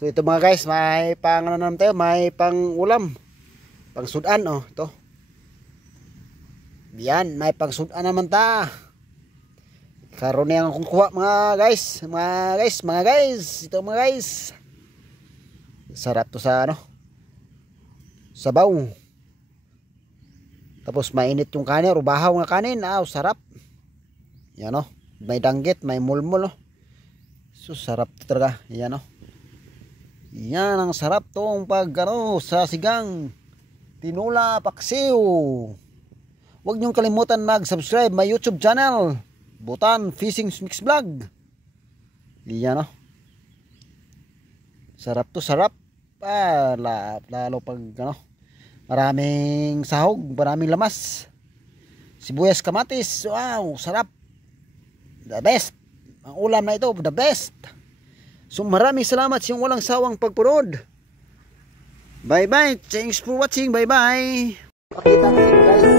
So ito mga guys, may pang ano naman tayo, may pang ulam, pang sudan oh, ito. Yan, may pang sudan naman ta. Karon na akong kuha mga guys, ito mga guys. Sarap to sa ano, sabaw. Tapos mainit yung kanin, rubahaw nga kanin, sarap. Yan oh, may danggit, may mulmul oh. So sarap talaga, yan oh. Yan ang sarap tong pag ano, sa sigang tinula paksiw. Huwag niyong kalimutan mag-subscribe my YouTube channel, Butan Fishing Mix Vlog. Yan oh. Sarap to, sarap. Lalo pag ano, maraming sahog, maraming lamas. Sibuyas, kamatis. Wow, sarap. The best. Ang ulam na ito, the best. So maraming salamat sa iyong walang sawang pagpunod. Bye bye. Thanks for watching. Bye bye. Pakita mo guys.